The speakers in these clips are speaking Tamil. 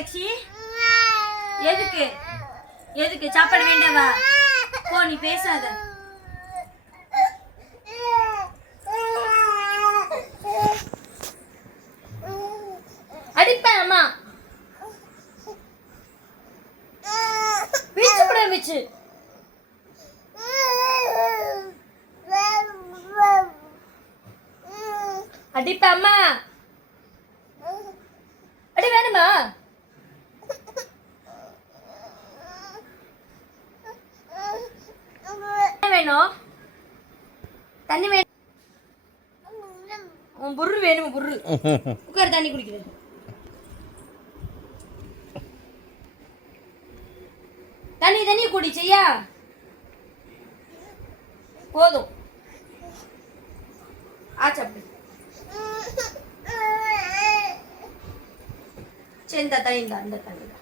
லட்சி? எதுக்கு எதுக்கு சாப்பாடு வேண்டாவா? போ, நீ பேசாத. அடிப்பேன் அம்மா. வீச்சு கூட வீச்சு. அடிப்பேன் அம்மா. அடி வேணுமா? வேணும் தண்ணி வேணும். உன் புரு வேணும் புரு. உட்கார், தண்ணி குடிக்கிறது. தண்ணி குடி செய்யா. போதும் ஆச்சு. அப்படி சரி, இந்த தண்ணி தான், இந்த தண்ணி தான்.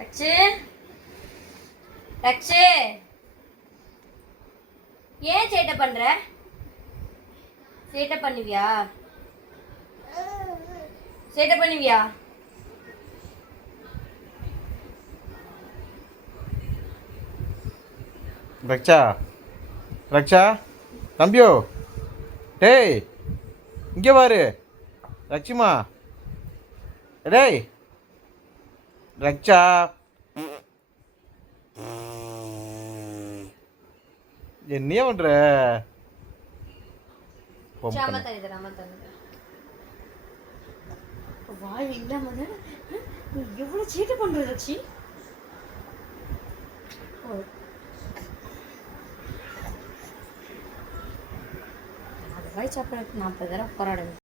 ரக்ஷே, ரக்ஷே, ஏன் சேட்டை பண்ற? சேட்டை பண்ணுவியா? சேட்டை பண்ணுவியா? ரக்ஷா, ரக்ஷா தம்பியோ, டேய் இங்கே பாரு. ரக்ஷிமா, டேய் ரக்ஷா, என்னைய பண்ற? வாய் இல்லாம எவ்வளவு சேட்டை பண்ற ரக்ஷி. அது வாய் சாப்பிட 40 தடவை போராடுங்க.